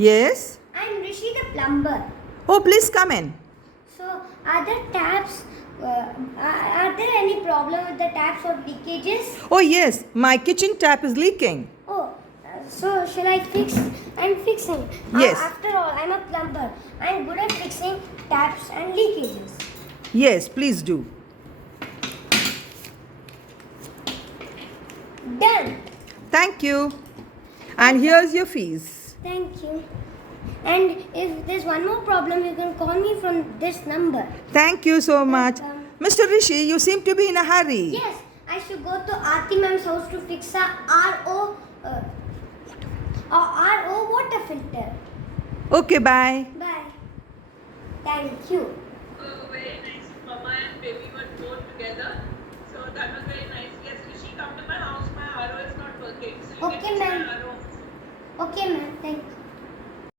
Yes? I'm Rishi the plumber. Oh, please come in. So, are there taps? Are there any problem with the taps or leakages? Oh, yes, my kitchen tap is leaking. Oh, so shall I fix? I'm fixing. Yes. After all, I'm a plumber. I'm good at fixing taps and leakages. Yes, please do. Done. Thank you. And here's your fees. Thank you. And if there's one more problem, you can call me from this number. Thank you so much. Welcome. Mr. Rishi, you seem to be in a hurry. Yes, I should go to Aarti ma'am's house to fix a RO water filter. Okay, bye. Bye. Thank you. Oh, very nice. Mama and baby were both together. So that was very nice. Yes, Rishi, come to my house. My RO is not working. So you Okay, can use ma'am. my RO. Okay, ma'am. Thank you.